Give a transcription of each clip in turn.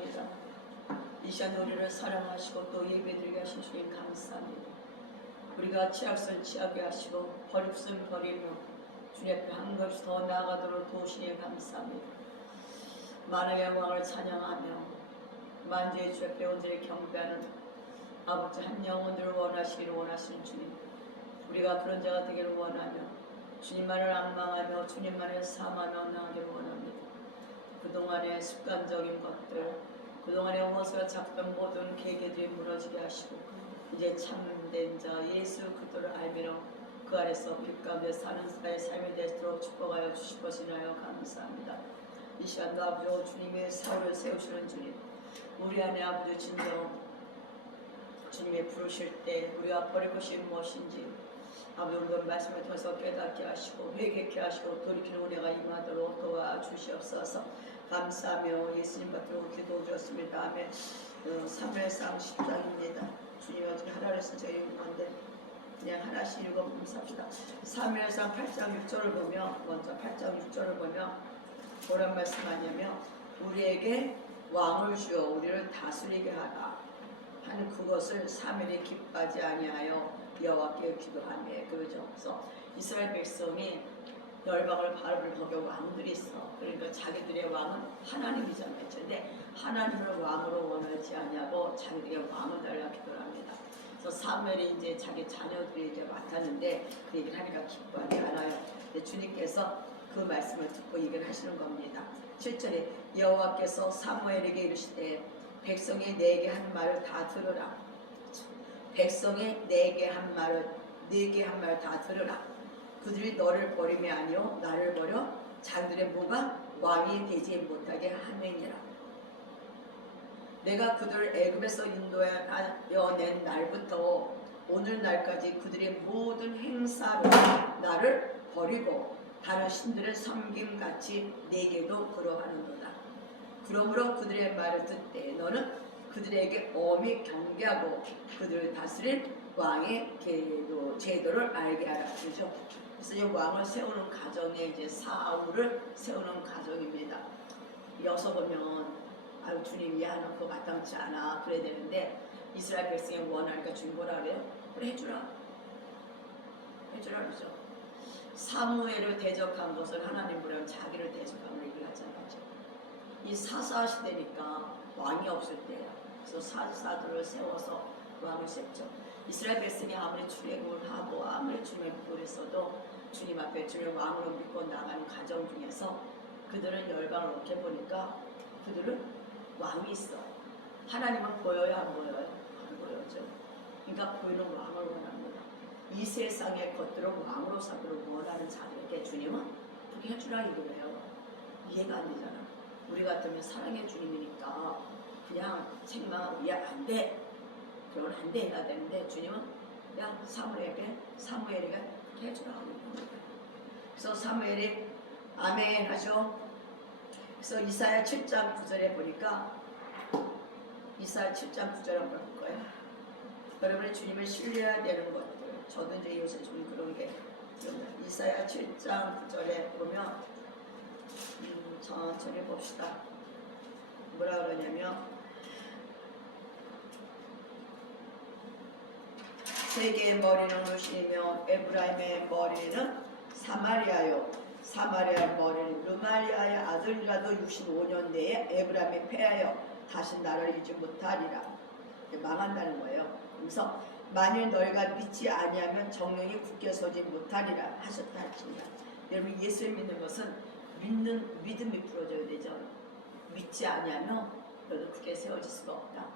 감사합니다. 이 시간 우리를 사랑하시고 또 예배드리게 하신 주님 감사합니다. 우리가 취약선 취하게 하시고 버립선 버리며 주님 앞에 한 걸음 더 나아가도록 도우시니 감사합니다. 만왕의 왕을 찬양하며 만주의 주 앞에 온전히 경배하는 아버지 한 영혼들을 원하시기를 원하시는 주님, 우리가 그런 자가 되기를 원하며 주님만을 앙망하며 주님만을 사모하며 나아가기를 원합니다. 그동안의 습관적인 것들, 그동안의 허수가 작던 모든 계계들이 무너지게 하시고 이제 참된 자 예수 그리스도를 알미러 그 안에서 빛 가운데 사는 자의 삶이 되도록 축복하여 주실 것이나요 감사합니다. 이 시간도 아버지 주님의 사울을 세우시는 주님, 우리 안에 아버지 진정 주님의 부르실 때 우리가 버릴 것이 무엇인지 아버지 우리가 말씀을 통해서 깨닫게 하시고 회개케 하시고 돌이키는 은혜가 임하도록 도와주시옵소서. 감사하며 예수님 받들어 기도 드렸습니다. 아멘. 사무엘상 10장입니다. 주님이 어떻게 하나를 쓴 저희 건데 그냥 하나씩 읽어보면 삽시다. 사무엘상 8장 6절을 보면 먼저 8장 6절을 보면 뭐란 말씀하냐면 우리에게 왕을 주어 우리를 다스리게 하라 하는 그것을 사무엘이 기뻐하지 아니하여 여호와께 기도하며 그러죠. 그래서 이스라엘 백성이 열방을 바라볼 거기에 왕들이 있어. 그러니까 자기들의 왕은 하나님이잖아요. 근데 하나님을 왕으로 원하지 않냐고 자기들의 왕을 달라 기도를 합니다. 그래서 사무엘이 이제 자기 자녀들이 이제 맡았는데 그 얘기를 하니까 기뻐하지 않아요. 근데 주님께서 그 말씀을 듣고 얘기를 하시는 겁니다. 7절에 여호와께서 사무엘에게 이르시되 백성이 내게 한 말을 다 들으라. 백성이 내게 한 말을 다 들으라. 그들이 너를 버림이 아니요 나를 버려 자기들의 무가 왕이 되지 못하게 하느니라. 내가 그들을 애굽에서 인도하여 낸 날부터 오늘날까지 그들의 모든 행사로 나를 버리고 다른 신들을 섬김같이 내게도 그러하는도다. 그러므로 그들의 말을 듣되 너는 그들에게 엄히 경계하고 그들을 다스릴 왕의 제도를 알게 하라. 그렇죠? 그래서 이 왕을 세우는 가정에 이제 사울을 세우는 가정입니다. 여기서 보면 아유 주님이 하는 거 마땅치 않아 그래야 되는데 이스라엘 백성이 원하니까 주님 뭐라 그래요? 그래 해주라 그러죠. 사무엘을 대적한 것을 하나님 보려면 자기를 대적한 걸 얘기를 하잖아요. 이 사사 시대니까 왕이 없을 때예요. 그래서 사사들을 세워서 왕을 세웠죠. 이스라엘 백성이 아무리 출애굽을 하고 아무리 주님의 복을 했어도 주님 앞에 주님을 왕으로 믿고 나가는 가정 중에서 그들은 열방을 어떻게 보니까 그들은 왕이 있어. 하나님은 보여요 안 보여요? 안 보여죠. 그러니까 보이는 왕을 원합니다. 이 세상의 것들을 왕으로 삼도록 원하는 자들에게 주님은 그렇게 해주라 이거예요. 이해가 안 되잖아. 우리 같으면 사랑의 주님이니까 그냥 책망하고 야 안 돼. 그러면 안 돼 해야 되는데 주님은 그냥 사무엘에게 그렇게 해주라 하는 겁니다. 그래서 사무엘이 아멘 하죠. 그래서 이사야 7장 9절에 보니까 이사야 7장 9절에 한번 볼 거예요. 여러분이 주님을 신뢰해야 되는 것들. 저도 이제 요새 좀 그런 게 이사야 7장 9절에 보면 천천히 봅시다. 뭐라 그러냐면 세계의 머리는 루시이며 에브라임의 머리는 사마리아요. 사마리아의 머리는 르말리아의 아들이라도 65년 내에 에브라임이 패하여 다시 나를 잊지 못하리라. 망한다는 거예요. 그래서 만일 너희가 믿지 아니하면 정령이 굳게 서지 못하리라 하셨다 하십니다. 여러분 예수를 믿는 것은 믿음이 풀어져야 되죠. 믿지 아니하면 너도 굳게 세워질 수가 없다.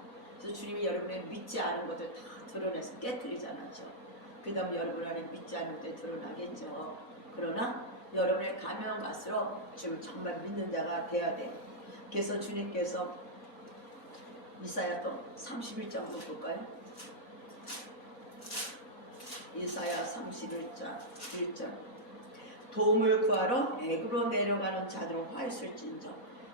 그래서 주님이 여러분의 믿지 않은 것들 다 드러내서 깨뜨리잖아요. 그 다음 여러분 안에 믿지 않을 때 드러나겠죠. 그러나 여러분의 가면 갈수록 주님을 정말 믿는 자가 돼야 돼. 그래서 주님께서 이사야 또 31장 볼까요? 이사야 31장 1절 도움을 구하러 애굽으로 내려가는 자들은 화있을진저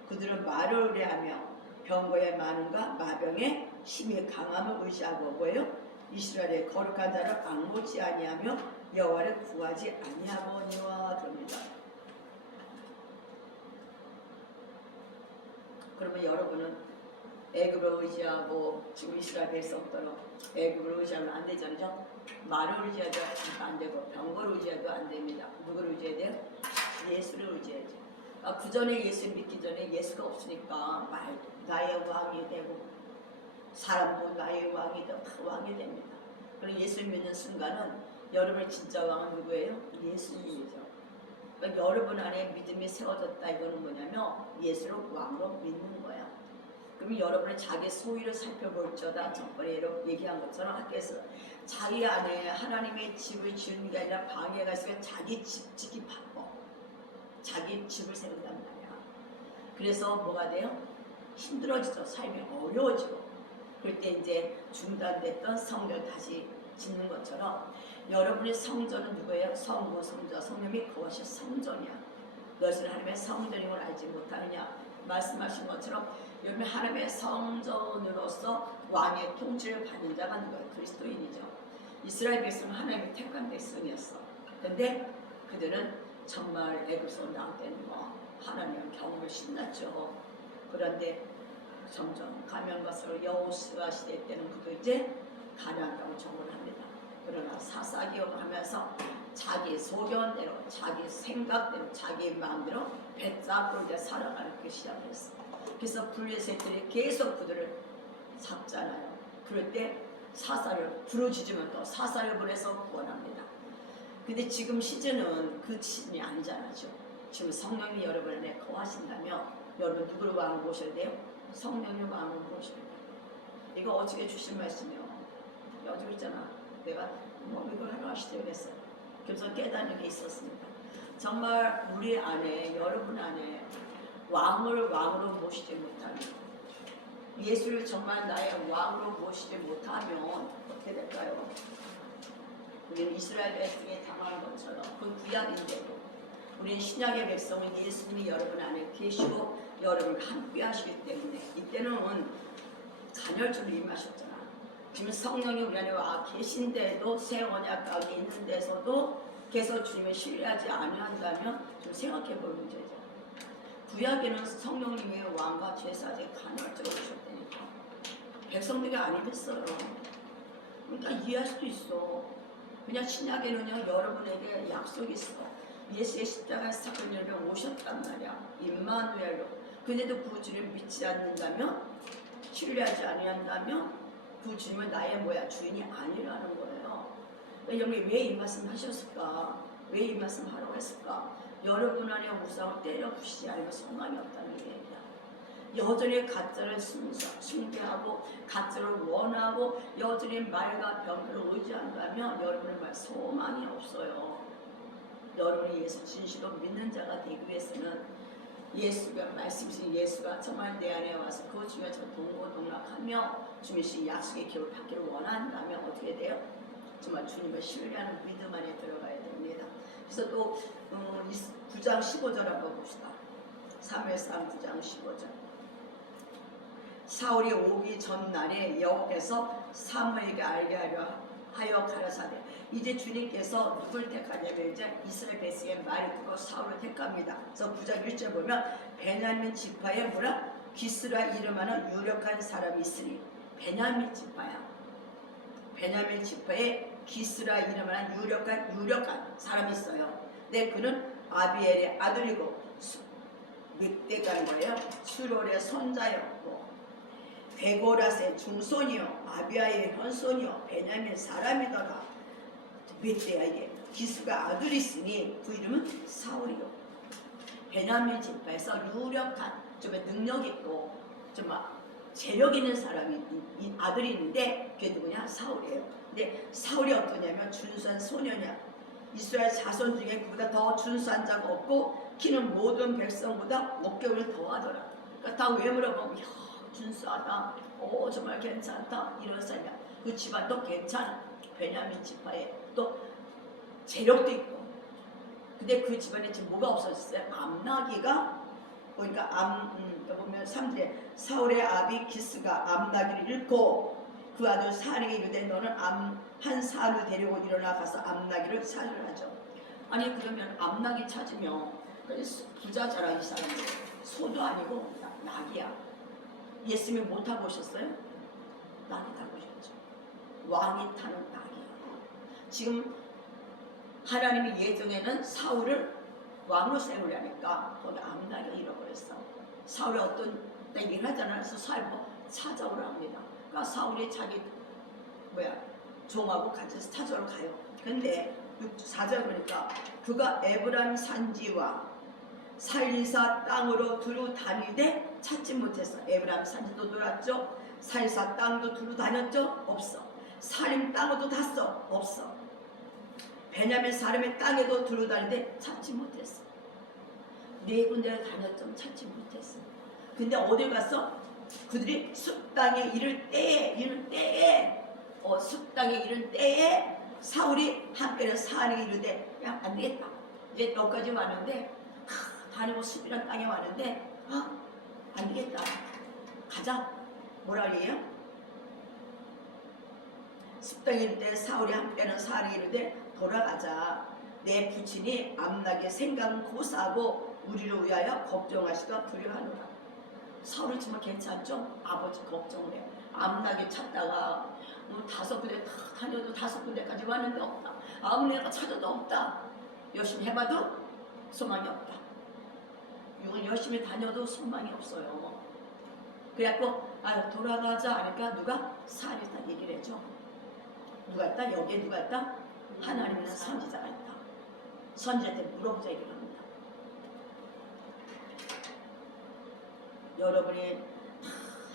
그들은 말을 의뢰하며 병거의 많음과 마병에 힘이 강함을 의지하고 뭐예요? 이스라엘의 거룩한 자를 앙보지 아니하며 여호와를 구하지 아니하거니와 그럽니다. 그러면 여러분은 애굽을 의지하고 지금 이스라엘 백성들은 애굽을 의지하면 안 되잖아요. 말을 의지해도 안 되고 병거를 의지해도 안 됩니다. 누구를 의지해야 돼요? 예수를 의지해야죠. 그 전에 예수 믿기 전에 예수가 없으니까 말 나의 왕이 되고 사람도 나의 왕이 되고 다 왕이 됩니다. 그리고 예수 믿는 순간은 여러분의 진짜 왕은 누구예요? 예수님이죠. 그러니까 여러분 안에 믿음이 세워졌다 이거는 뭐냐면 예수를 왕으로 믿는 거야. 그럼 여러분의 자기 소유를 살펴볼지어다 전번에 얘기한 것처럼 학교에서 자기 안에 하나님의 집을 지은 게 아니라 방해가 있으면 자기 집 짓기 바빠. 자기 집을 세운단 말이야. 그래서 뭐가 돼요? 힘들어지죠. 삶이 어려워지고. 그럴 때 이제 중단됐던 성전을 다시 짓는 것처럼 여러분의 성전은 누구예요? 성부, 성자, 성령이 그것이 성전이야. 너희는 하나님의 성전임을 알지 못하느냐. 말씀하신 것처럼 여러분 하나님의 성전으로서 왕의 통치를 받는 자가 누구예요? 그리스도인이죠. 이스라엘 백성은 하나님의 택한 백성이었어. 근데 그들은 정말 애굽에서 나올 때는 뭐 하나님의 경험을 신났죠. 그런데 점점 가면 갈수록 여호수아 시대 때는 그도 이제 가나안 땅을 정복을 합니다. 그러나 사사기업하면서 자기 소견대로, 자기 생각대로, 자기 마음대로 배짱으로 이제 살아가는 그 시작을 했어. 그래서 블레셋들이 계속 그들을 잡잖아요. 그럴 때 사사를 부르짖으면 또 사사를 보내서 구원합니다. 근데 지금 시즌은 그 시즌이 아니잖아요. 지금 성령이 여러분 안에 거하신다면 여러분 누구를 왕으로 모셔야 돼요? 성령의 왕을 모셔야 돼요. 이거 어떻게 주신 말씀이요? 여기 있잖아. 내가 뭐 이걸 하러 하시죠 그랬어요. 그래서 깨닫는 게 있었습니다. 정말 우리 안에 여러분 안에 왕을 왕으로 모시지 못하면 예수를 정말 나의 왕으로 모시지 못하면 어떻게 될까요? 우리는 이스라엘 백성이 당한 것처럼 그 구약인데도 우리는 신약의 백성은 예수님이 여러분 안에 계시고 여러분과 함께 하시기 때문에 이때는 간헐적으로 임하셨잖아. 지금 성령이 우리 안에 와 계신데도 새 언약 가운데 있는 데서도 계속 주님을 신뢰하지 않는다면 좀 생각해 볼 문제죠. 구약에는 성령님의 왕과 제사장이 간헐적으로 오셨다니까. 백성들이 안 임했어요. 그러니까 이해할 수도 있어. 그냥 신약에는요 여러분에게 약속이 있어. 예수의 십자가 사건을 열며 오셨단 말이야. 임마누엘로. 근데도 그 주님을 믿지 않는다면 신뢰하지 않는다면 그 주님은 나의 뭐야 주인이 아니라는 거예요. 여러분이 왜 이 말씀 하셨을까? 왜 이 말씀 하라고 했을까? 여러분 안에 우상을 때려 부시지 않으면 소망이 없다는 얘기야. 여전히 가짜를 숭배하고 가짜를 원하고 여전히 말과 병폐를 의지한다면 여러분의 말 소망이 없어요. 여러분이 예수 진실로 믿는 자가 되기 위해서는 예수가 말씀이신 예수가 정말 내 안에 와서 그 주님과 저 동고동락하며 주님의 약속의 기회를 받기를 원한다면 어떻게 돼요? 정말 주님을 신뢰하는 믿음 안에 들어가야 됩니다. 그래서 또 9장 15절 한번 봅시다. 사무엘상 9장 15절. 사울이 오기 전날에 여호와께서 사무엘에게 알게 하여 가라사대 이제 주님께서 누굴 택하냐면 이제 이스라엘 백성의 말을 듣고 사울을 택합니다. 그래서 9장 1절 보면 베냐민 지파에 뭐라? 기스라 이름하는 유력한 사람이 있으니 베냐민 지파야. 베냐민 지파에 기스라 이름하는 유력한 사람이 있어요. 근데 그는 아비엘의 아들이고 믹대가는 거예요. 수롤의 손자였고 베고라스의 중손이요 아비아의 현손이요 베냐민 사람이더라. 믹대에게 기스가 아들이 있으니 그 이름은 사울이요. 베냐민 지파에서 유력한 좀 능력 있고 좀 재력 있는 사람이 아들이 있는데 그게 누구냐? 사울이에요. 근데 사울이 어떠냐면 준수한 소녀냐. 이스라엘 자손 중에 그보다 더 준수한 자가 없고 키는 모든 백성보다 어깨를 더하더라. 그러니까 다 왜 물어보면 야 준수하다. 오 정말 괜찮다. 이런 사람이야. 그 집안도 괜찮아. 베냐민 지파에 또 재력도 있고. 근데 그 집안에 지금 뭐가 없어졌어요? 암나기가 그러니까 보면 3절에 사울의 아비 기스가 암나기를 잃고 그 아들 사리의 유대 너는 한 사를 데리고 일어나 가서 암나기를 살려하죠. 아니 그러면 암나기 찾으면 부자잖아 이 사람들. 소도 아니고 낙이야. 예수님이 못 타고 오셨어요? 낙이 타고 오셨죠. 왕이 타는 낙이에요. 지금 하나님의 예정에는 사울을 왕으로 세우려니까 거기 암낙이 잃어버렸어. 사울이 어떤 때 일하잖아. 그래서 사울 찾아오라 합니다. 그러니까 사울이 자기 종하고 같이 찾아오러 가요. 근데 4절 보니까 그가 에브라임 산지와 살리사 땅으로 두루 다니되 찾지 못했어. 에브라임 산지도 돌았죠. 살리사 땅도 두루 다녔죠. 없어. 살림 땅으로도 갔어. 없어. 베냐민 사람의 땅에도 두루 다니되 찾지 못했어. 네 군데를 다녔지만 찾지 못했어. 근데 어디 갔어? 그들이 숲땅에 이를 때에 숲땅에 이른 때에 사울이 한편에 사안에게 이르되 야 안되겠다. 이제 너까지 왔는데 다니고 숲이란 땅에 왔는데 안되겠다. 가자. 뭐라 그래요? 숲땅에 이를 때 사울이 한편에 사안에게 이르되 돌아가자. 내 부친이 암낙의 생각은 고사하고 우리를 위하여 걱정하시다 두려워하노라. 사울이 정말 괜찮죠? 아버지 걱정을 해. 암낙이 찾다가 5군데 다 다녀도 5군데까지 왔는데 없다. 아무리가 찾아도 없다. 열심히 해봐도 소망이 없다. 이건 열심히 다녀도 소망이 없어요. 그래갖고 돌아가자 하니까 누가 사리다 얘기를 해줘. 누가 있다? 여기에 누가 있다? 하나님이나 선지자가 있다. 선지자한테 물어보자 얘기를 합니다. 여러분이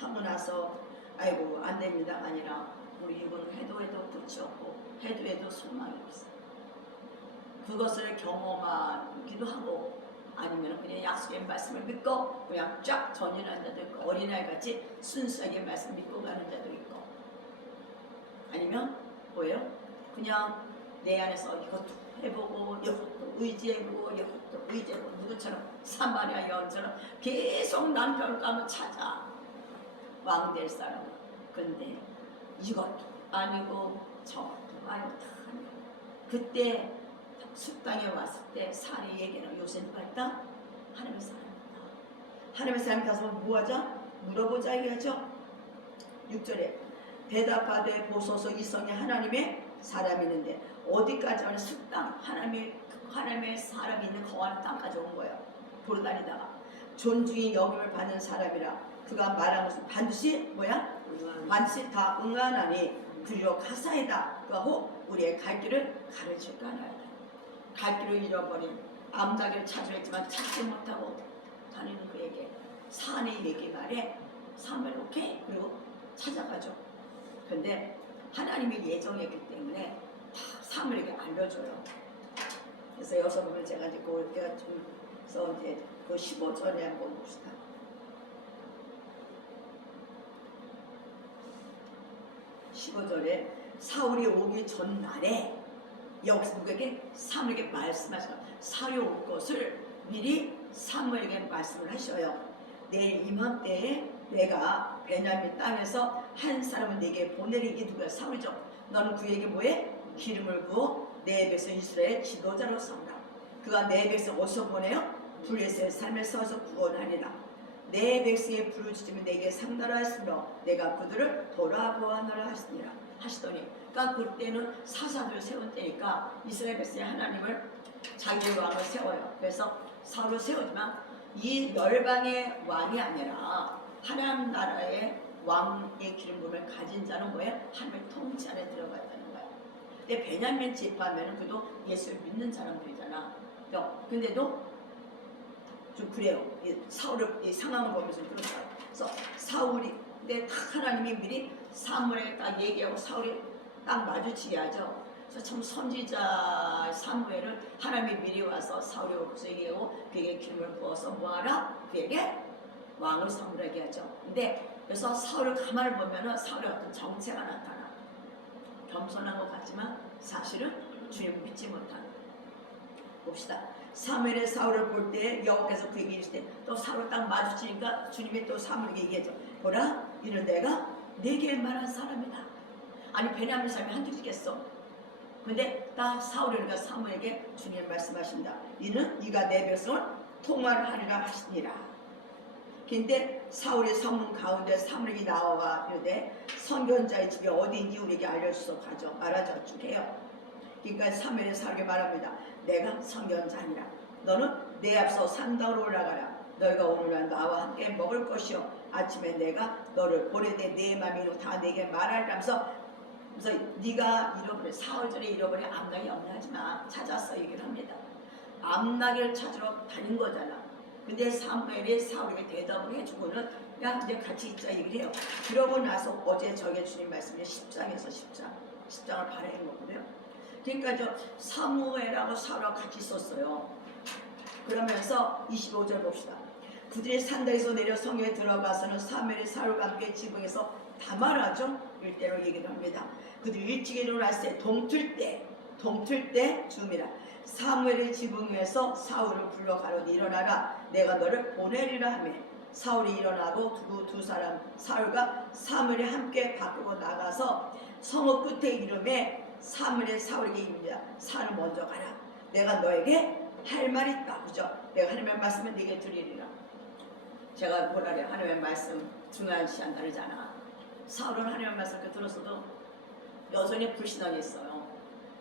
다 하고 나서 아이고 안됩니다가 아니라 우리 이건 해도 끝이 없고 해도 소망이 없어. 그것을 경험하기도 하고 아니면 그냥 약속의 말씀을 믿고 그냥 쫙 전진하는 자도 있고 어린아이같이 순수하게 말씀 믿고 가는 자도 있고 아니면 뭐예요? 그냥 내 안에서 이것도 해보고 이것도 의지해보고 이것도 의지해보고 누구처럼 사마리아 여인처럼 계속 남편을 가면 찾아 왕 될 사람은. 근데 이것도 아니고 저것도 아니고 다 아니고 그때 숲땅에 왔을 때 사리 얘기는 요새 누가 있다? 하나님의 사람이다. 하나님의 사람이 가서 뭐하자? 물어보자 이거죠. 6절에 대답하되 보소서 이성에 하나님의 사람이 있는데 어디까지 하면 숲땅 하나님의 사람이 있는 거하는 땅까지 온 거예요. 돌아다니다가 존중이 여김을 받는 사람이라 그가 말한 것은 반드시 반드시 다 응하나니 그리로 가사이다. 그하고 우리의 갈 길을 가르칠까 하나이다. 갈 길을 잃어버린 암나기를 찾으려 했지만 찾지 못하고 다니는 그에게 사안의 얘기 말에 사무엘 오케이 그리고 찾아가죠. 근데 하나님의 예정이었기 때문에 다 사무엘에게 알려줘요. 그래서 여기서 보면 제가 이제 그때가 좀서 이제 그 15절에 한번 봅시다. 15절에 사울이 오기 전날에 여기서 누구에게? 사무엘에게 말씀하셔요. 사울이 올 것을 미리 사무엘에게 말씀을 하셔요. 내일 이맘때에 내가 베냐민 땅에서 한 사람을 내게 보내리기 누구야? 사울이죠. 너는 그에게 뭐해? 기름을 부어 내 백성 이스라엘 지도자로 삼라. 그가 내 백성 어디서 보내요? 블레셋의 삶에 서서 구원하리라. 내 백성의 부르짖음이 내게 상달하 했으며 내가 그들을 돌아보아노라 하시더니 그러니까 그때는 사사들을 세운 때니까 이스라엘 백성이 하나님을 자기의 왕을 세워요. 그래서 사울을 세우지만 이 열방의 왕이 아니라 하나님 나라의 왕의 기름 부음을 가진 자는 뭐예요? 하나님의 통치 안에 들어갔다는 거예요. 근데 베냐민 지파면은 그도 예수를 믿는 사람들이잖아. 근데도 좀 그래요. 사울의 이 상황을 보면서 그렇다. 그래서 사울이 근데 딱 하나님이 미리 사무엘에게 딱 얘기하고 사울이 딱 마주치게 하죠. 그래서 참 선지자 사무엘을 하나님이 미리 와서 사울이 오고서 얘기하고 그에게 기름을 부어서 뭐하라? 그에게 왕을 선물하게 하죠. 근데 그래서 사울을 가만히 보면은 사울의 어떤 정체가 나타나. 겸손한 것 같지만 사실은 주님을 믿지 못하는. 봅시다. 사무엘의 사울을 볼 때 여호와께서 그에게 이르시되 또 사울을 딱 마주치니까 주님이 또 사무엘에게 얘기했죠. 보라, 이는 내가 내게 말한 사람이다. 아니 베냐민 사람이 한두 있겠어. 근데 딱 사울이니까 사무엘에게 주님 말씀하십니다. 이는 네가 내 백성을 통할하리라 하시니라. 근데 사울의 성문 가운데 사무엘이 나와가 이르되 선견자의 집이 어디인지 우리에게 알려주소 가져 말하자 쭉 해요. 그러니까 사무엘이 사울에게 말합니다. 내가 선견자니라. 너는 내 앞서 산당으로 올라가라. 너희가 오늘날 나와 함께 먹을 것이요 아침에 내가 너를 보내되 내 맘이 다 내게 말하리라면서 그래서 네가 잃어버려 사흘전에 잃어버린 암나기 염려하지 마. 찾았어 얘기를 합니다. 암나기를 찾으러 다닌 거잖아. 근데 사무엘이 사울에게 대답을 해주고는 야 이제 같이 있자 얘기를 해요. 그러고 나서 어제 저게 주님 말씀이 10장에서 10장을 발행한 거거든요. 그러니까 저 사무엘하고 사울하고 같이 있었어요. 그러면서 25절 봅시다. 그들이 산다에서 내려 성에 들어가서는 사무엘이 사울과 함께 지붕에서 다말하죠. 일대로 얘기를 합니다. 그들이 일찍 일어났을 때 동틀 때 줌이라 사무엘의 지붕에서 사울을 불러 가로되 일어나라 내가 너를 보내리라 하며 사울이 일어나고 두 사람 사울과 사무엘이 함께 밖으로 나가서 성읍 끝에 이름에 사무엘의 사울에게 이릅니다. 사울 먼저 가라. 내가 너에게 할 말이 있다. 그죠? 내가 하나님의 말씀을 네게 드리리라. 제가 뭐라 그래요? 하나님의 말씀 중요시 한다잖아. 사울은 하나님의 말씀을 들었어도 여전히 불신앙이 있어요.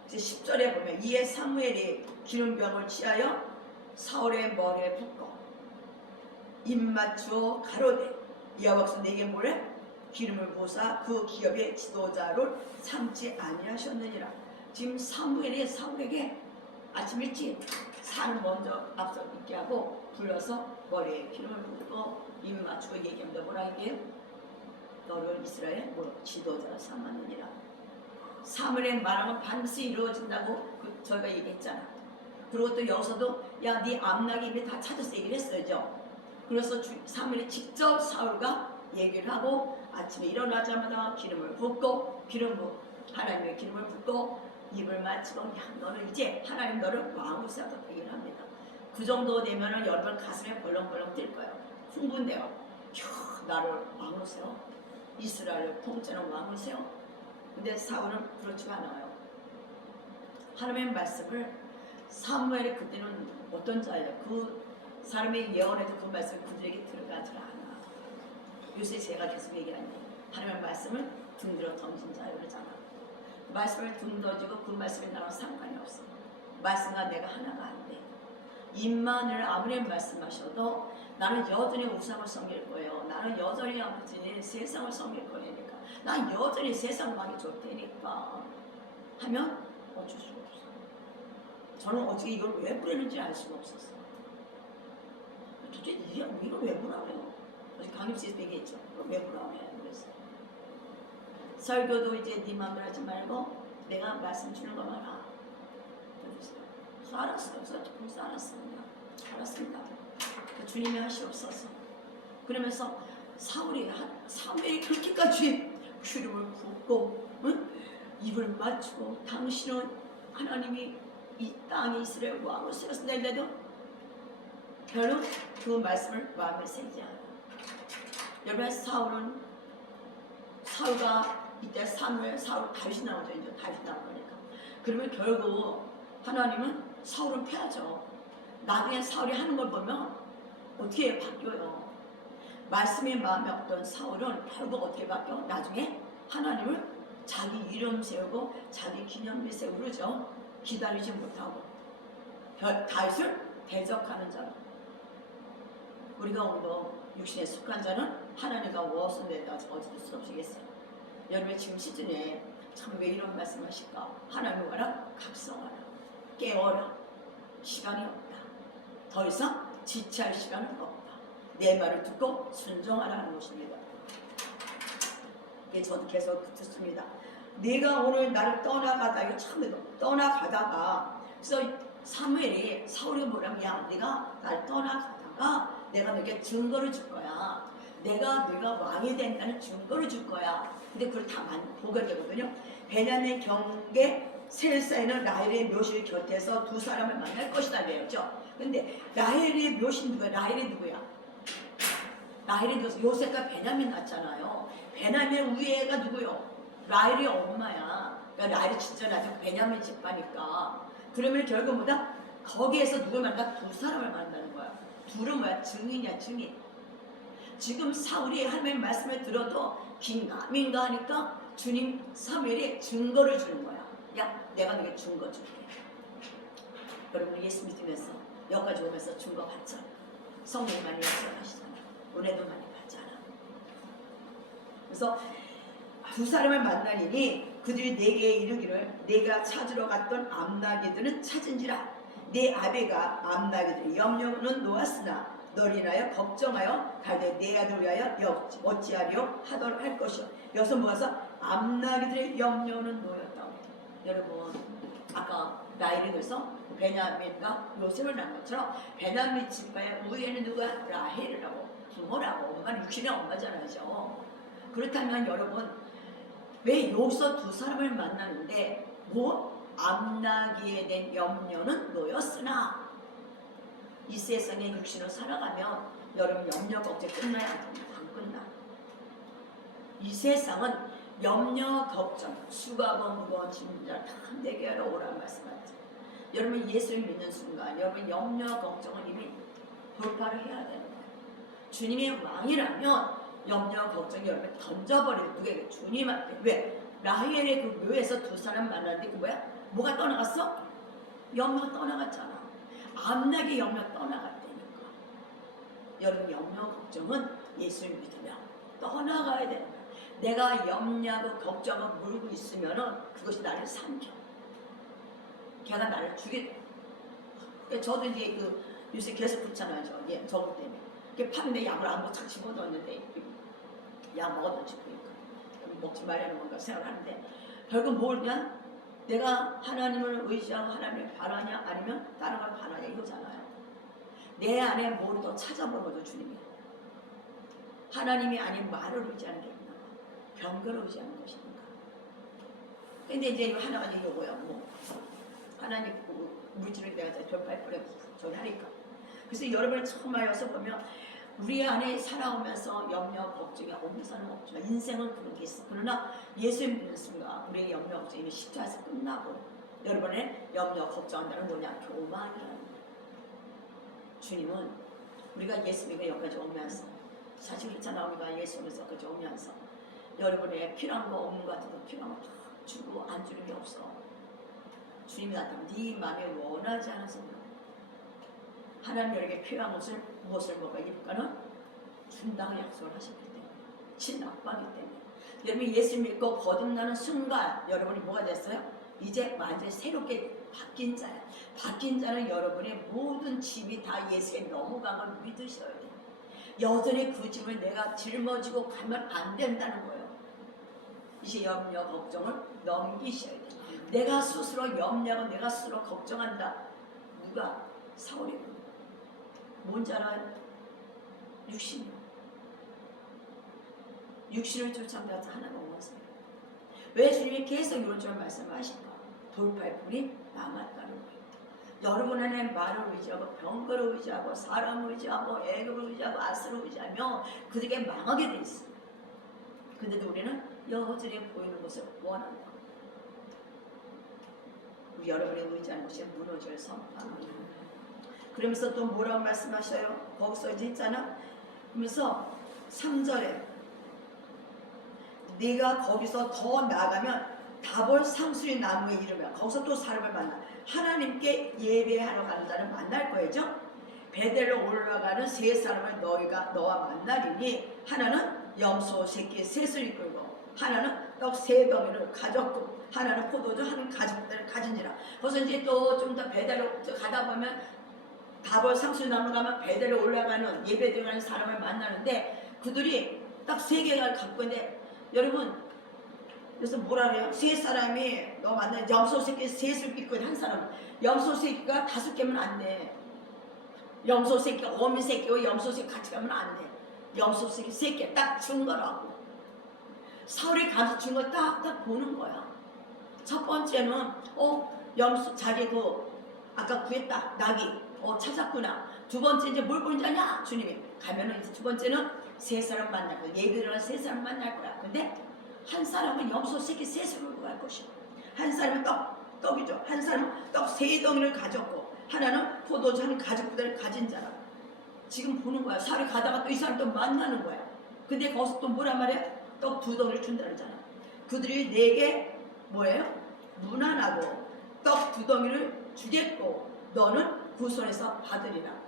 10절에 보면 이에 사무엘이 기름병을 취하여 사울의 머리에 붓고 입 맞추어 가로되 여호와께서 내게 뭐래? 기름을 부으사 그 기업의 지도자를 삼지 아니하셨느니라. 지금 사무엘이 사울에게 아침 일찍 산을 먼저 앞서 있게 하고 불러서 머리에 기름을 붓고 입 맞추고 얘기합니다. 뭐라 얘기해요? 너를 이스라엘 지도자로 삼았느니라. 사무엘의 말하면 반드시 이루어진다고 저희가 얘기했잖아. 그리고 또 여기서도 야 네 암나기 이미 다 찾았어 얘기를 했어요. 그래서 사무엘이 직접 사울과 얘기를 하고 아침에 일어나자마자 기름을 붓고 하나님의 기름을 붓고 입을 맞추고 야 너는 이제 하나님 너를 왕으로 세웠다 얘기를 합니다. 그 정도 되면은 여러분 가슴에 벌렁벌렁 뛸 거예요. 흥분돼요. 야 나를 왕으로 세워? 이스라엘을 통째로 왕으로 세워? 근데 사울은 그렇지 않아요. 하나님의 말씀을 사무엘이 그때는 어떤 자예요? 그 사람의 예언에도 그 말씀이 그들에게 들어가지 않아. 요새 제가 계속 얘기하는데 하나님의 말씀을 등들어 던진 자요 그러잖아. 말씀을 등져주고 그 말씀에 나랑 상관이 없어. 말씀과 내가 하나가 안 돼. 입만을 아무리 말씀하셔도 나는 여전히 우상을 섬길 거예요. 나는 여전히 아버지 세상을 섬길 거니까. 난 여전히 세상 왕이 좋을 테니까 하면 어쩔 수가 없어. 저는 어떻게 이걸 왜 부르는지 알 수가 없었어요. 도대체 이걸 왜 부르나요? 어제 강림씨에서 얘기했죠. 왜 부르나요? 그랬어요. 설교도 이제 네 마음대로 하지 말고 내가 말씀 주는 것만 하라. 그래서 알았어요. 그래서 알았습니다. 알았습니다. 주님이 하시옵소서. 그러면서 사무엘이 그렇게까지 기름을 붓고 응? 입을 맞추고 당신은 하나님이 이 땅에 이스라엘 왕으로 세웠는데도 별로 그 말씀을 마음에 새지 않아. 여러분 사울과 이때 사울 다윗이 나오죠. 이제 다윗 나오니까. 그러면 결국 하나님은 사울은 패하죠. 나중에 사울이 하는 걸 보면 어떻게 바뀌어요. 말씀의 마음에 없던 사울은 결국 어떻게 바뀌어? 나중에 하나님을 자기 이름 세우고 자기 기념비 세우고 그러죠. 기다리지 못하고 다윗을 대적하는 자로. 우리가 오늘도 육신에 속한 자는 하나님과 워선된다. 어디도 수 없이겠어요. 여러분 지금 시즌에 참 왜 이런 말씀하실까? 하나님 와라 각성하라 깨워라. 시간이 없다. 더 이상 지체할 시간은 없다. 내 말을 듣고 순종하라 하는 것입니다. 이게 저도 계속 듣습니다. 네가 오늘 나를 떠나가다 이거 처음에도 떠나가다가 그래서 사무엘이 사울이 뭐라면 야 네가 나를 떠나가다가 내가 너에게 증거를 줄 거야. 내가 네가 왕이 된다는 증거를 줄 거야. 근데 그걸 다 보게 되거든요. 베냐민 경계 셀사에는 라헬의 묘실 곁에서 두 사람을 만날 것이다 그랬죠. 근데 라헬의 묘실 누구야? 라헬이 누구야? 라헬이 누구야? 요셉과 베냐민 낳았잖아요. 베냐민 위에가 누구요? 라헬이 엄마야. 그러니까 라헬이 진짜 나중에 베냐민 집파니까. 그러면 결국 뭐다? 거기에서 누굴 만나? 두 사람을 만나는 거야. 둘은 뭐야? 증인이야, 증인. 지금 사울이 하나님의 말씀을 들어도 긴가민가 하니까 주님 사무엘이 증거를 주는 거야. 야, 내가 너에게 증거 줄게. 여러분 예수 믿으면서 여기까지 오면서 증거 받잖아. 성령 많이 역사하시잖아. 은혜도 많이 받잖아. 그래서 두 사람을 만나니 그들이 내게 이르기를 내가 찾으러 갔던 암나기들은 찾은지라. 내 아비가 암나기들의 염려는 놓았으나 너를 인하여 걱정하여 가되 내 아들을 위하여 어찌하려 하도록 할 것이요. 여기서 모아서 암나기들의 염려는 놓였다고. 여러분 아까 라헬이 그래서 베냐민과 요셉을 낳은 것처럼 베냐민 지파의 우에는 누가 라헬이라고 부모라고 엄마는 육신의 엄마잖아요. 그렇다면 여러분 왜 여기서 두 사람을 만나는데 암나기에 대한 염려는 놓였으나 이 세상에 육신을 살아가면 여러분 염려 걱정 끝나야 안 끝나. 이 세상은 염려 걱정 수고하고 무거운 짐을 다 내게 하러 오라는 말씀하죠. 여러분 예수를 믿는 순간 여러분 염려 걱정을 이미 돌파를 해야 되는 거예요. 주님이 왕이라면 염려 걱정이 여러분 던져버리고 누구에게? 주님한테. 왜? 라헬의 그 묘에서 두 사람 만났는데 그 뭐가 떠나갔어? 염려 떠나갔잖아. 암나기 염려 떠나갔다니까. 여러분 염려 걱정은 예수를 믿으면 떠나가야 되는 거야. 내가 염려하고 걱정하고 물고 있으면은 그것이 나를 삼켜. 걔가 나를 죽이게. 저도 이제 그 요새 계속 그렇잖아요. 저것 때문에. 파는데 약을 안 먹고 착 집어넣었는데 약 먹어도 죽으니까 먹지 말라는 건가 생각하는데 결국 뭘냐? 내가 하나님을 의지하고 하나님을 바라냐 아니면 다른 걸 바라냐 이거잖아요. 내 안에 뭘 더 찾아보는 거죠. 주님이. 하나님이 아닌 말을 의지하는 게 있나 봐. 병거를 의지하는 것이니까. 근데 이제 이거 하나가 이제 요거야. 하나님 물질을 내가 절파에 뿌려 저기 하니까. 그래서 여러분을 처음 와서 보면 우리 안에 살아오면서 염려 걱정이 없는 사람은 없지만 인생은 그런 게 있어. 그러나 예수 믿는 순간 우리의 염려 걱정이 십자가에서 끝나고 여러분의 염려 걱정한다는 뭐냐? 교만이라는 거예요. 주님은 우리가 예수 믿고 여기까지 오면서 사실 그렇잖아. 우리가 예수 믿어서 여기까지 오면서 여러분의 필요한 거 없는 거 같아도 필요한 거 다 주고 안 주는 게 없어. 주님이 나타나면 네 마음에 원하지 않아서 하나님 여러분에게 필요한 것을 무엇을 먹어 입을까는 준다고 약속을 하셨기 때문에 진압하기 때문에 여러분이 예수 믿고 거듭나는 순간 여러분이 뭐가 됐어요? 이제 완전히 새롭게 바뀐 자야. 바뀐 자는 여러분의 모든 짐이 다 예수에 넘어간 걸 믿으셔야 돼요. 여전히 그 짐을 내가 짊어지고 가면 안 된다는 거예요. 이제 염려 걱정을 넘기셔야 돼요. 내가 스스로 염려하고 내가 스스로 걱정한다. 누가? 사울이 뭔지 알아요? 육신이요. 육신을 쫓아가서 하나가 오면서 왜 주님이 계속 이런 줄 말씀하실까? 돌파의 불이 남았다는 거예요. 여러분 안에 말을 의지하고 병거를 의지하고 사람을 의지하고 애굽을 의지하고 아스를 의지하며 그들에게 망하게 돼 있어요. 근데도 우리는 여전히 보이는 것을 원한다. 우리 여러분의 의지하는 것이 무너질 선포합니다. 그러면서 또 뭐라고 말씀하셔요? 거기서 이제 있잖아. 그러면서 3절에 네가 거기서 더 나아가면 다볼 상수리 나무에 이르면 거기서 또 사람을 만나. 하나님께 예배하러 가는 자를 만날 거예요. 베델로 올라가는 세 사람을 너와 만나리니 하나는 염소 새끼 셋을 이끌고 하나는 떡 세 덩이를 가졌고 하나는 포도주 한 가죽들을 가진지라. 그래서 이제 또 좀 더 베델로 가다 보면 다볼 상수리 나무로 가면 베델로 올라가는 예배 드리는 사람을 만나는데 그들이 딱 세 개가 갖고 있는데 여러분 그래서 뭐라 그래요? 세 사람이 너 만나 염소 새끼 셋을 입고 한 사람 염소 새끼가 5개면 안 돼. 염소 새끼 어미 새끼와 염소 새끼 같이 가면 안 돼. 염소 새끼 3개 딱 준 거라고. 사울이 가서 준 거 딱딱 보는 거야. 첫 번째는 염소 자기 그 아까 구했다 나귀 찾았구나. 두 번째 이제 뭘 보는지 아냐? 주님이 가면은 이제 두 번째는 세 사람 만날 거야. 예배를 세 사람 만날 거야. 근데 한 사람은 염소 새끼 셋을 물고 갈 것이고 한 사람은 떡이죠. 한 사람은 떡 3덩이를 가졌고 하나는 포도주 한 가죽 부대를 가진 자라. 지금 보는 거야. 사울이 가다가 또 이 사람 또 만나는 거야. 근데 거기서 또 뭐란 말이야? 떡 2덩이를 준다 그러잖아. 그들이 내게 뭐예요? 무난하고 떡 2덩이를 주겠고 너는 그 손에서 받으리라.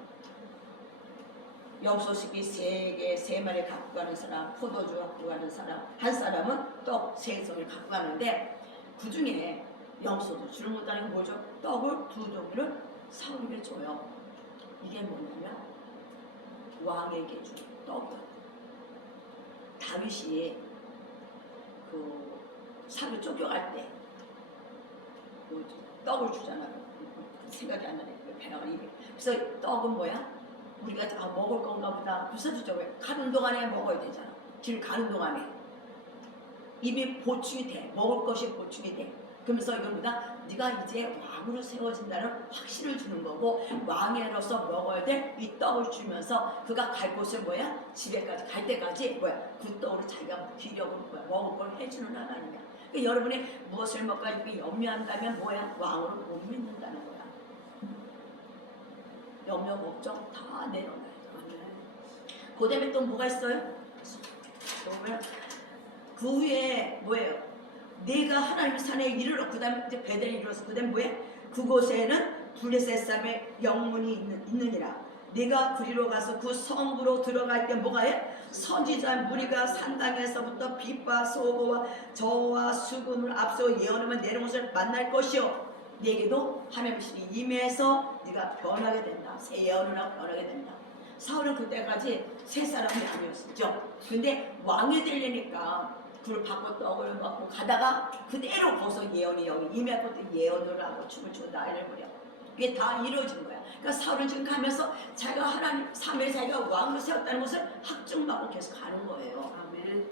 염소식이 3마리 갖고 가는 사람, 포도주 갖고 가는 사람, 한 사람은 떡 3송이를 갖고 가는데 그 중에 염소도 주는 것도 아니고 뭐죠? 떡을 2덩이를 사울에게 줘요. 이게 뭐냐면 왕에게 준 떡이요. 다윗이 그 사로 쫓겨갈 때 그 떡을 주잖아요. 생각이 안 나네. 배나가 입에. 그래서 떡은 뭐야? 우리가 다 먹을 건가 보다. 부숴주죠. 왜? 가는 동안에 먹어야 되잖아. 길 가는 동안에 입이 보충이 돼. 먹을 것이 보충이 돼. 그러면서 이겁니다. 네가 이제 왕으로 세워진다는 확신을 주는 거고 왕으로서 먹어야 될 이 떡을 주면서 그가 갈 곳에 뭐야? 집에까지 갈 때까지 뭐야? 그 떡으로 자기가 기력으로 뭐야? 먹을 걸 해주는 하나님이야. 그러니까 여러분이 무엇을 먹까 이렇게 염려한다면 뭐야? 왕으로 못 믿는다는 거야. 염려 걱정 다 내려놔야 돼. 그 다음에 또 뭐가 있어요? 그러면 그 후에 뭐예요? 내가 하나님의 산에 이르러 그 다음에 이제 베델에 이르러서 그 다음에 뭐야? 그곳에는 블레셋 사람의 영문이 있느니라. 내가 그리로 가서 그 성부로 들어갈 때 뭐가 해? 선지자 무리가 산당에서부터 빛과 소고와 저와 수금을 앞서 예언하면 내려온 것을 만날 것이요. 내게도 하나님의 신이 임해서 네가 변하게 된다. 새 예언을 하고 변하게 된다. 사울은 그때까지 새 사람이 아니었죠. 근데 왕이 되려니까 불을 받고 떡을 먹고 가다가 그대로 거기서 예언이 여기 임해고 또 예언을 하고 춤을 추고 난리를 부려. 이게 다 이루어진 거야. 그러니까 사울은 지금 가면서 자기가 하나님 삶에 자기가 왕으로 세웠다는 것을 확증받고 계속 가는 거예요. 아멘.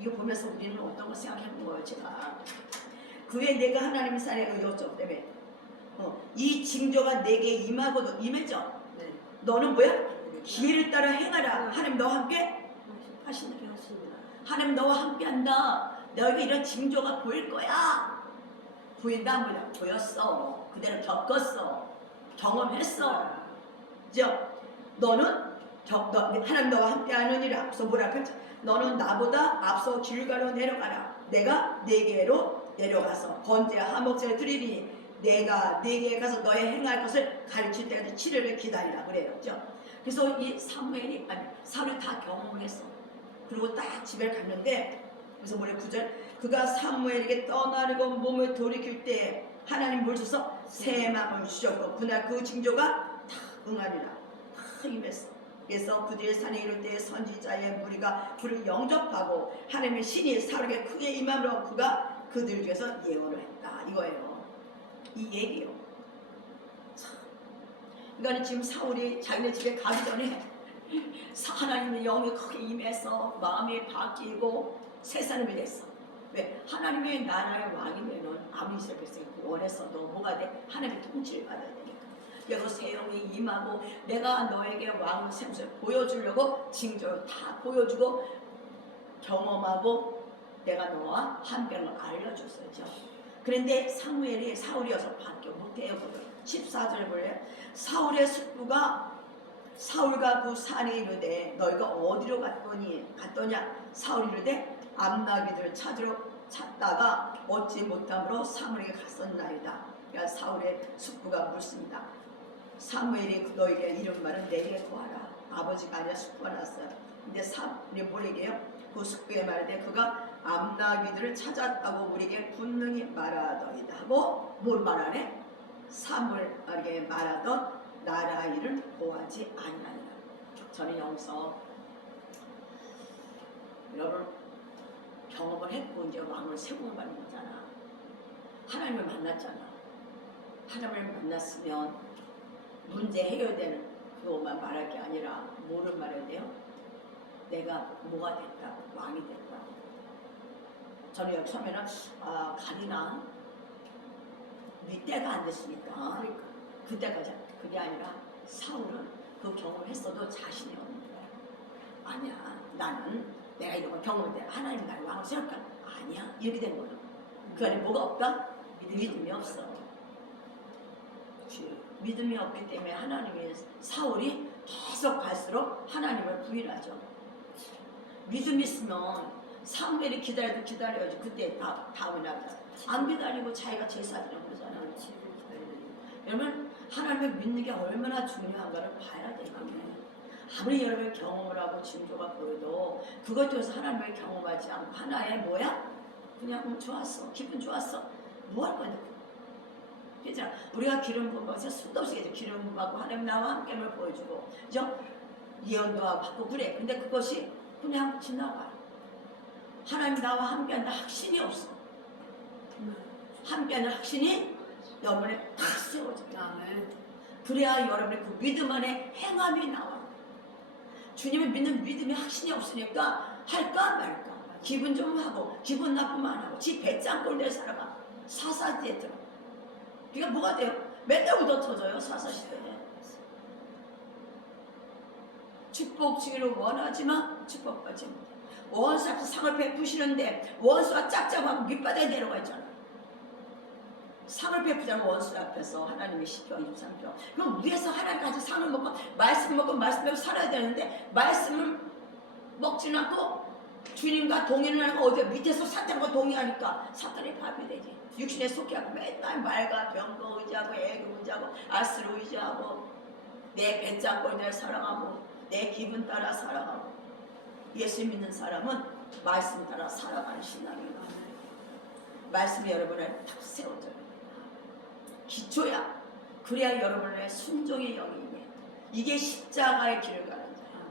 이거 보면서 우리는 어떤 거 생각해본 거예요, 제가. 그에 내가 하나님의 산에 여쭤 때문에 이 징조가 내게 임하고도 임했죠. 네. 너는 뭐야? 기회를 따라 행하라. 하나님 너와 함께 하신다. 하나님 너와 함께 한다. 너에게 이런 징조가 보일 거야. 보인다 안 보인다? 보였어. 그대로 겪었어. 경험했어. 그죠? 너는 하나님 너와 함께 하느니라. 그래서 뭐라 그랬죠? 너는 나보다 앞서 길가로 내려가라. 내가 네게로 내려가서 번제와 화목제를 드리니 내가 네게 가서 너의 행할 것을 가르칠 때까지 7일을 기다리라 그래요. 그죠? 그래서 이 사울이 다 경험을 했어. 그리고 딱 집에 갔는데 그래서 뭐래 9절 그가 사무엘에게 떠나려고 몸을 돌이킬 때 하나님 뭘 줘서 새 마음을 주셨고 그날 그 징조가 다 응하리라. 다 임했어. 그래서 그들의 산에 이를 때 선지자의 무리가 그를 영접하고 하나님의 신이 사울에게 크게 임함으로 그가 그들 중에서 예언을 했다. 이거예요. 이 얘기요. 그러니까 지금 사울이 자기네 집에 가기 전에 하나님의 영이 크게 임해서 마음이 바뀌고 새 사람이 됐어. 왜? 하나님의 나라의 왕이 되는 아무 이스라엘 백성이 원했어도 뭐가 돼? 하나님의 통치를 받아야 되니까. 그래서 새 영이 임하고 내가 너에게 왕을 세워서 보여주려고 징조를 다 보여주고 경험하고 내가 너와 함께하는 걸 알려줬었죠. 그런데 사울이어서 밖에 못해요. 14절에 볼래요? 사울의 숙부가 사울과 그 산에 이르되 너희가 어디로 갔더냐? 사울이 이르되 암나귀들을 찾다가 얻지 못함으로 사무엘에게 갔었나이다. 그러니까 사울의 숙부가 묻습니다. 사무엘이 너에게 이런 말은 내게 구하라. 아버지가 아니라 숙부가 나왔어요. 근데 사무엘이 뭐래게요? 그 숙부의 말에 그가 암나귀들을 찾았다고 우리에게 분명히 말하더이다 하고 뭘 말하네? 사무엘에게 말하던 나라 일을 보하지 아니하니라. 저는 여기서 여러분 경험을 했고 이제 왕을 세우고 가는 거잖아. 하나님을 만났잖아. 하나님을 만났으면 문제 해결되는 그것만 말할 게 아니라 뭐를 말해야 돼요? 내가 뭐가 됐다고 왕이 됐다고. 저는 여기 처음에는 가리나 네 때가 안 됐으니까 그때까지. 그게 아니라 사울은 그 경험을 했어도 자신이 없는 거야. 아니야. 나는 내가 이런 걸 경험할 때 하나님 나를 왕을 세울까? 아니야. 이렇게 된 거야. 그 안에 뭐가 없다? 믿음이 없어. 믿음이 없기 때문에 하나님이 사울이 계속 갈수록 하나님을 부인하죠. 믿음 있으면 사무엘이 기다려도 기다려야지. 그때 다음에 나가서 안 기다리고 자기가 제사드리는 거잖아요. 여러분 하나님을 믿는 게 얼마나 중요한가를 봐야 돼요. 아무리 여러분의 경험을 하고 징조가 보여도 그것 통해서 하나님을 경험하지 않고 하나의 뭐야? 그냥 좋았어. 기분 좋았어. 뭐 할 거야? 그죠? 우리가 기름 부어서 수도 없이 기름 부어고 하나님 나와 함께를 보여주고 그죠? 예언도 받고 그래. 근데 그것이 그냥 지나가요. 하나님 나와 함께한다 확신이 없어. 함께하는 확신이 여러분의 탁 세워져요. 그래야 여러분의 그 믿음 안에 행함이 나와. 주님을 믿는 믿음이 확신이 없으니까 할까 말까. 기분 좀 하고 기분 나쁘면 안 하고 지 배짱꼴 내 살아가. 사사시대에 들어. 그러니까 뭐가 돼요? 맨날 웃어 터져요. 사사시대에. 축복 주기를 원하지만 축복받지 못해. 원수한테 상을 베푸시는데 원수가 짝짝하고 밑바닥에 내려가 있잖아. 상을 베푸자는 원수 앞에서 하나님의 시편 23편. 그럼 위에서 하나님까지 상을 먹고 말씀 먹고 말씀 배우고 살아야 되는데 말씀을 먹지는 않고 주님과 동의를 하고 어디 밑에서 사탄과 동의하니까 사탄의 밥이 되지. 육신에 속해하고 맨날 말과 병거 의지하고 애교 의지하고 아스로 의지하고 내 배짱꼴 내 사랑하고 내 기분 따라 살아가고. 예수 믿는 사람은 말씀 따라 살아가는 신앙이에요. 말씀이 여러분을 탁 세워줘요. 기초야. 그래야 여러분의 순종의 영이네. 이게 십자가의 길을 가는 자야.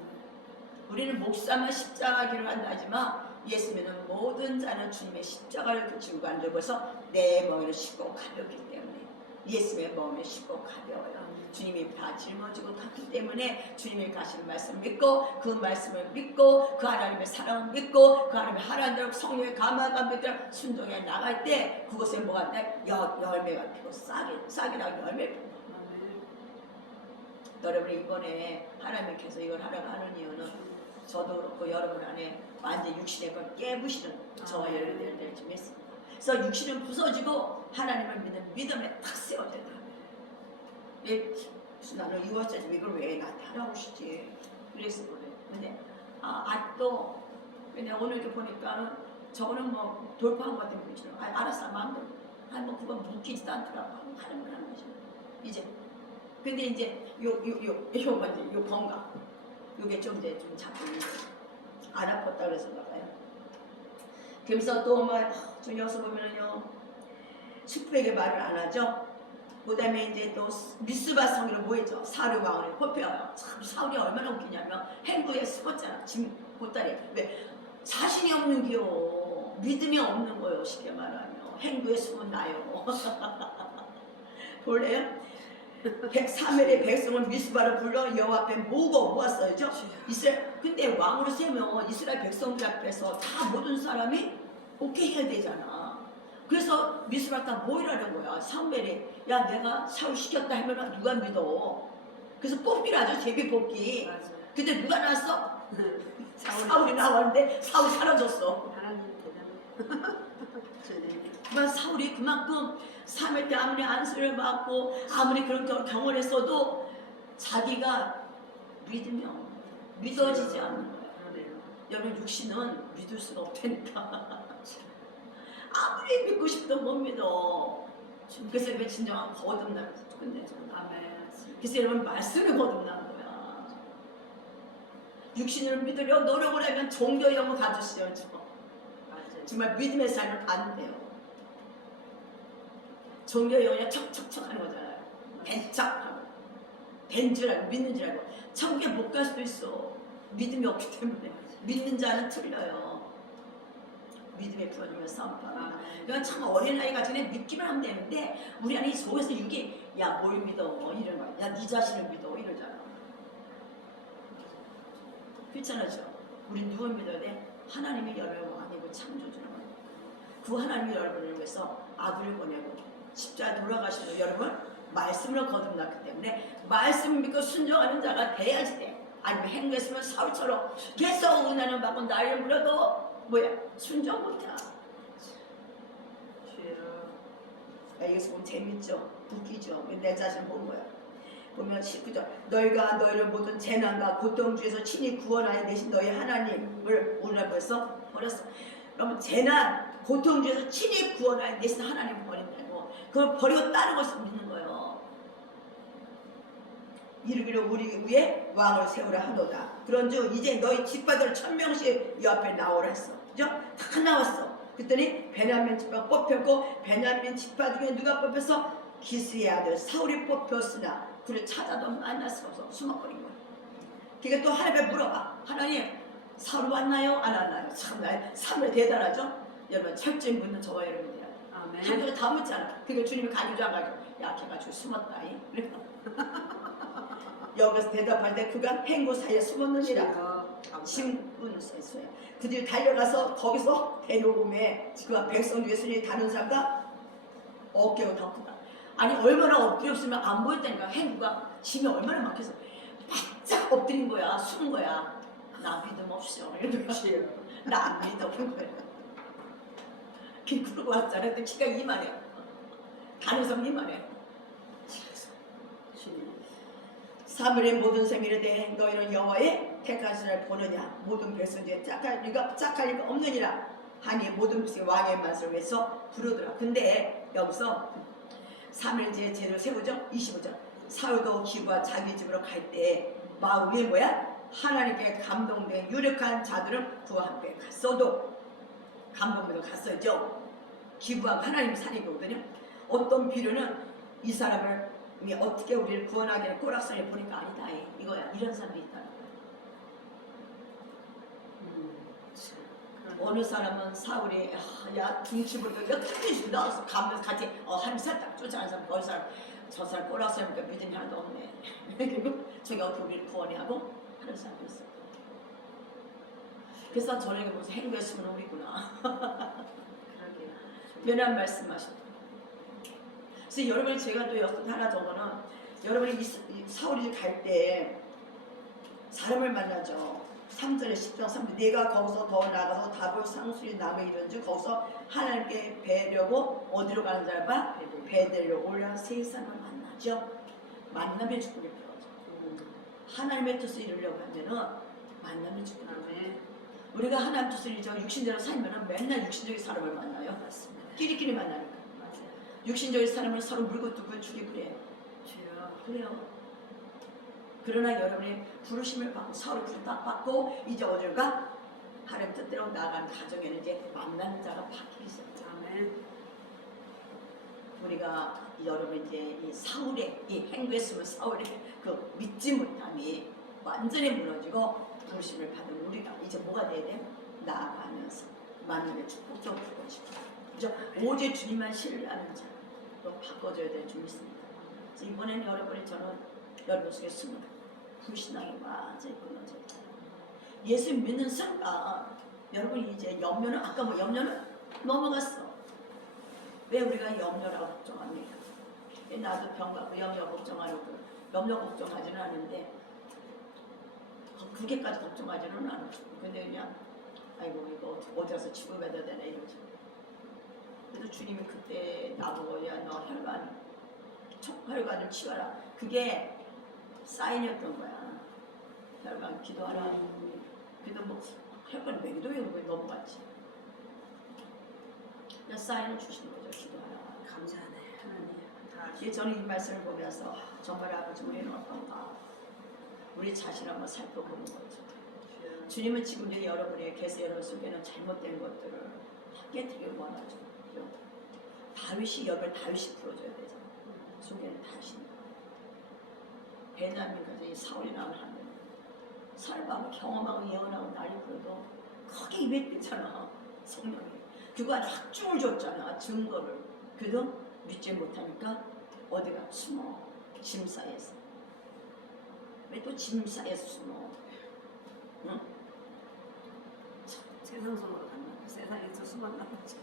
우리는 목사만 십자가 길을 간다지만 예수 믿는 모든 자는 주님의 십자가를 지고 간다고 해서 내 멍에는 쉽고 가볍기 때문에 예수의 멍에는 쉽고 가벼워요. 주님이 다 짊어지고 갔기 때문에 주님이 가신 말씀 믿고 그 말씀을 믿고 그 하나님의 사랑을 믿고 그 하나님의 하나님대로 성령의 감화가 믿대로 순종해 나갈 때 그것에 뭐가 돼? 열매가 피고 싹이랑 열매 피고. 여러분이 이번에 하나님께서 이걸 하라고 하는 이유는 저도 그렇고 여러분 안에 완전 육신의 걸 깨부시는 저와 여러분들 좀 있습니다. 그래서 육신은 부서지고 하나님을 믿는 믿음에 탁 세워져요. 무슨 나는 이것까지 이걸 왜 나한테 하라고 하시지? 그래서 그래. 근데 또 근데 오늘 이렇게 보니까 저거는 뭐 돌파한 것 같은 분이죠. 알았어, 마음대로. 뭐 그거 묻히지도 않더라고. 하는 걸 하는 거죠. 이제 근데 이제 요 건강 요게 좀 이제 좀 자꾸 안 아팠다 그래서인가 봐요. 그러면서 또 저 여기서 보면은요 숙부에게 말을 안 하죠. 그 다음에 이제 또 미스바 성으로 모이죠. 사울의 왕을 뽑혀요. 참 사울이 얼마나 웃기냐면 행구에 숨었잖아. 지금 보따리. 왜? 자신이 없는 기요. 믿음이 없는 거요. 쉽게 말하면 행구에 숨은 나요. 볼래요? 103일의 백성을 미스바로 불러 여호와 앞에 모았어요. 이스라엘. 근데 왕으로 세면 이스라엘 백성들 앞에서 다 모든 사람이 오케이 해야 되잖아. 그래서 미스바 다 모이라는 거야. 사무엘이 야 내가 사울 시켰다 하면 누가 믿어. 그래서 뽑기라죠. 제비 뽑기. 근데 누가 나왔어? 사울이 나왔는데 사울이 사라졌어. 하나님 대단해. 그만 사울이 그만큼 사무엘 때 아무리 안수를 받고 아무리 그런 경험을 했어도 자기가 믿음이 없는 거야. 믿어지지 않는 거야. 여러분 육신은 믿을 수가 없다니까. 아무리 믿고 싶어도 못 믿어. 그래서 왜 진정한 거듭나는 거야. 그래서 여러분 말씀이 거듭나는 거야. 육신을 믿으려 노력을 하면 종교의 영을 가지시죠. 정말 믿음의 삶을 안 돼요. 종교의 영이 척척척 하는 거잖아요. 된 척하고 된 줄 알고 믿는 줄 알고 천국에 못 갈 수도 있어. 믿음이 없기 때문에. 믿는 자는 틀려요. 믿음에 부어주면 싸움파. 그건 참 어린아이가 전에 믿기만 하면 되는데 우리 안에 속에서 육이 야 뭘 믿어 이런 거야. 야 네 자신을 믿어 이러잖아. 그렇잖아요. 우리 누굴 믿어야 돼? 하나님이 여러분 왕이고 창조주는 거예요. 그 하나님이 여러분을 위해서 아들을 보내고 십자가에 돌아가시는 여러분 말씀으로 거듭났기 때문에 말씀을 믿고 순종하는 자가 돼야지 돼. 아니면 행했으면 사울처럼 계속 은혜는 받고 나를 물어도 뭐야 순종 못해. 이것이 보면 재밌죠. 웃기죠. 내 자신 본 거야. 보면 19절 너희가 너희를 모든 재난과 고통 중에서 친히 구원하여 내신 너희 하나님을 오늘 벌써 버렸어. 그러면 재난, 고통 중에서 친히 구원하여 내신 하나님을 버린다고. 그걸 버리고 다른 것을 믿는 거예요. 이르기를 우리 위에 왕을 세우라 하노다. 그런즉 이제 너희 집파들 1000명씩 이 앞에 나오라 했어. 그죠? 다 나왔어. 그랬더니 베냐민 집파 뽑혔고 베냐민 집파 중에 누가 뽑혔어? 기스의 아들 사울이 뽑혔으나 그를 찾아도 만날 수가 없어. 숨어버린 거야. 그러니까 또 하나님께 물어봐. 하나님 사울 왔나요? 안 왔나요? 참나 사울 대단하죠? 여러분 철저히 묻는 저와 여러분이야. 하나님도 다 묻잖아. 그러니까 주님이 가르쳐 안 가르쳐. 약해가지고 숨었다. 여기서 대답할 때 그가 행구 사이에 숨었느니라. 신분을 써있어요. 그들이 달려가서 거기서 데려오매 그가 백성 중에 순위 다른 사람과 어깨가 더 크다. 아니 얼마나 엎드려 없으면 안 보였다니까. 행구가 짐이 얼마나 많겠어. 바짝 엎드린 거야. 숨은 거야. 나 믿음 없어. 나 안 믿어. 그런 거야. 그러고 왔잖아. 근데 키가 이만해. 다른 사람 이만해. 사물의 모든 생일에 대해 너희는 여호와의 택하신 을 보느냐. 모든 백성중에 짝할 리가 없느니라 하니 모든 백성이 왕의 맛을 위해서 부르더라. 근데 여기서 3일째 제를 세우죠. 25절 사울도 기브와 자기 집으로 갈 때 마음이 뭐야? 하나님께 감동된 유력한 자들은 그와 함께 갔어도 감동되고 갔어죠. 기브하고 하나님 살이거든요. 어떤 비료는 이 사람을 어떻게 우리를 구원하기를 꼬락서리 보니까 아니다. 이거야. 이런 사람이 있다는 거야. 어느 사람은 사울이 야 중치부터 끝까지 나와서 가면서 같이 한 살딱 쫓아가는 사람 어느 사람 저 사람 꼬락서리니까 믿음이 하나도 없네. 그리고 저기 어떻게 우리를 구원해 하고 하는 사람이 있어. 그래서 저녁에 무슨 행복했으면 우리구나. 변한 말씀하셨다. 그래서 여러분 제가 또 여기서 하나 적어는 여러분이 사울이 갈 때 사람을 만나죠. 3절에 10장 3절 내가 거기서 더 나가서 다볼 상수리 남에 이른즉 거기서 하나님께 뵈려고 어디로 가는 줄 알아? 베델로 올라 세 사람을 만나죠. 만남의 축복이 필요하죠. 하나님의 뜻을 이루려고 하면은 만남의 축복이 필요하죠. 우리가 하나님 뜻을 이루죠. 육신대로 살면은 맨날 육신적인 사람을 만나요. 맞습니다. 끼리끼리 만나니까. 육신적인 사람을 서로 물고 뜯고 죽이고 그래요. 그래요. 그러나 여러분이 부르심을 받고 서로 부탁 받고 이제 어딜 가? 하나님 뜻대로 나아가는 가정에는 이제 만나는 자가 바뀌기 시작해요. 아멘. 우리가 여러분 이제 이 사울의 이 행했으면 사울의 그 믿지 못함이 완전히 무너지고 부르심을 받은 우리가 이제 뭐가 돼야 돼? 나아가면서 만남의 축복적으로 그렇죠. 그죠? 오직 주님만 신뢰하는 자로 바꿔줘야 될 줄 믿습니다. 이번엔 여러분이 저는 여러분 속에 숨은 불신앙이 완전히 끊어져 있잖아요. 예수 믿는 순간 여러분이 이제 염려는 아까 뭐 염려는 넘어갔어. 왜 우리가 염려라고 걱정합니까? 나도 병 갖고 염려 걱정하려고 염려 걱정하지는 않는데 그게까지 걱정하지는 않았어. 근데 그냥 아이고 이거 어디 가서 치료받아야 되나 이러지. 그래서 주님이 그때 나보고 야 너 혈관을 치워라. 그게 사인이었던 거야. 혈관 기도하라. 그래도 뭐 혈관 맹도 왜 넘어갔지. 사인을 주시는 거죠. 기도하라. 감사하네 하나님. 예, 저는 이 말씀을 보면서 정말 아버지 우리는 어떤가. 우리 자신을 한번 살펴보는 거죠. 주님은 지금 이제 여러분의 계세 여러분 속에는 잘못된 것들을 다 깨뜨리길 원하죠. 다윗이 여러분 다윗이 풀어줘야 되잖아. 속에는 다윗이 베냐민까지 사울이 나온 하늘 살바하고 경험하고 예언하고 날이 그래도 크게 임했잖아. 성령이 그가 학중을 줬잖아. 증거를. 그래도 믿지 못하니까 어디가 숨어. 짐 사이에서. 왜 또 짐 사이에서 숨어. 응? 세상 속으로 간다. 세상에서 숨었나 보자.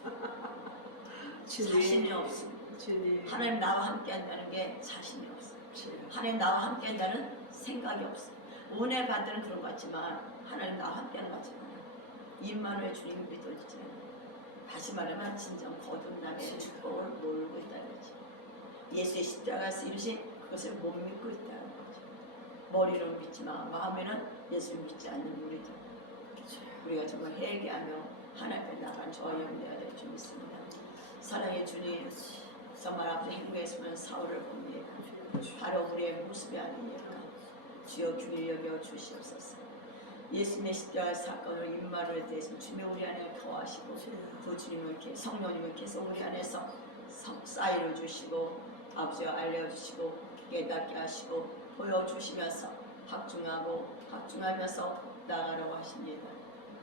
자신이 없습니다. 하나님 나와 함께 한다는 게 자신이 없어. 하나님 나와 함께 한다는 생각이 없어. 은혜 받는 그런 것 같지만 하나님 나와 함께 하는 것 같지만 임마누엘 주님이 믿어지지 않아요. 다시 말하면 진정 거듭남의 축복을 모르고 있다는 거지. 예수의 십자가에서 이루신 그것을 못 믿고 있다는 거죠. 머리로 믿지만 마음에는 예수를 믿지 않는 우리들. 우리가 정말 회개하며 하나님께 나간 저염되어야 될 줄 믿습니다. 사랑의 주님, 정말 앞에 행동했으면 사울을 봅니다. 바로 우리의 모습이 아니니까 주여 주님 여겨 주시옵소서. 예수님의 십자가 사건을 임마를 대신 주님 우리 안에 거하시고 그 주님을 이렇게 성령님을 계속 우리 안에서 사이를 주시고 아버지와 알려주시고 깨닫게 하시고 보여주시면서 확증하면서 나아가라고 하십니다.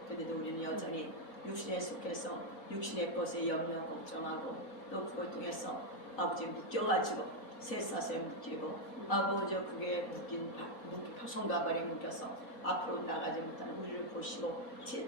그런데도 우리는 여전히 육신에 속해서 육신의 것에 염려 걱정하고 또 그걸 통해서 아버지 묶여가지고 쇠사슬에 묶이고 아버지 그게 손가발에 묶여서 앞으로 나가지 못하는 우리를 보시고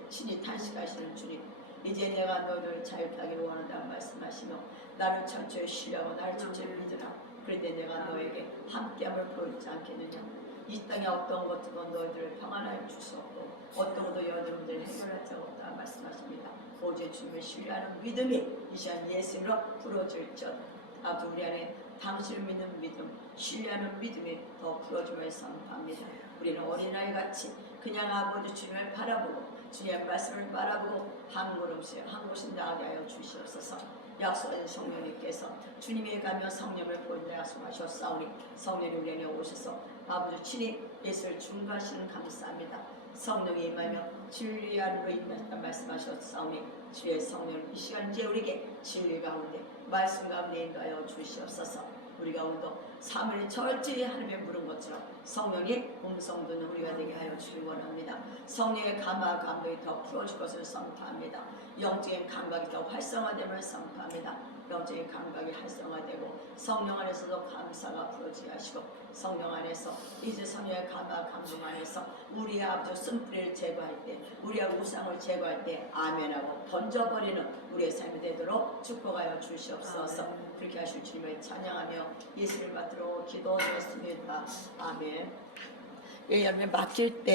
친히 탄식하시는 주님, 이제 내가 너를 자유케 하기를 원한다는 말씀하시며 나를 철저히 신뢰하고 나를 철저히 믿으라. 그런데 내가 너에게 함께함을 보여주지 않겠느냐. 이 땅에 어떤 것도 너희들을 평안하게 줄 수 없고 어떤 것도 여러분들을 해결할 수 없다 말씀하십니다. 오직 주님을 신뢰하는 믿음이 이 시간 예수로 부러질 것. 아버지 우리 안에 당신을 믿는 믿음, 신뢰하는 믿음이 더 부러짐을 선포합니다. 우리는 어린아이 같이 그냥 아버지 주님을 바라보고 주님의 말씀을 바라보고 한 걸음씩 한 곳씩 나가게 하여 주시옵소서. 약속하신 성령님께서 주님이 가며 성령을 보인다 약속하셨사오니 성령이 우리 안에 오셔서 아버지 친히 예수를 중과하시는 감사합니다. 성령이 임하며 진리 안으로 인하였다 말씀하셨사오니 주의 성령 이 시간 이제 우리에게 진리 가운데 말씀 가운데 인도하여 주시옵소서. 우리가 오늘도 사물이 철저히 하나님의 물은 것처럼 성령의 음성 듣는 우리가 되게 하여 주길 원합니다. 성령의 감화 감동이 더 풀어줄 것을 선포합니다. 영적인 감각이 더 활성화됨을 선포합니다. 영적인 감각이 활성화되고 성령 안에서도 감사가 풀어지게 하시고 성령 안에서 이제 성령의 감화 감동 안에서 우리의 아버지 쓴뿌리를 제거할 때 우리의 우상을 제거할 때 아멘하고 던져버리는 우리의 삶이 되도록 축복하여 주시옵소서. 그렇게 하실 주님을 찬양하며 예수를 받들어 기도드렸습니다. 아멘. 여러분 맡길 때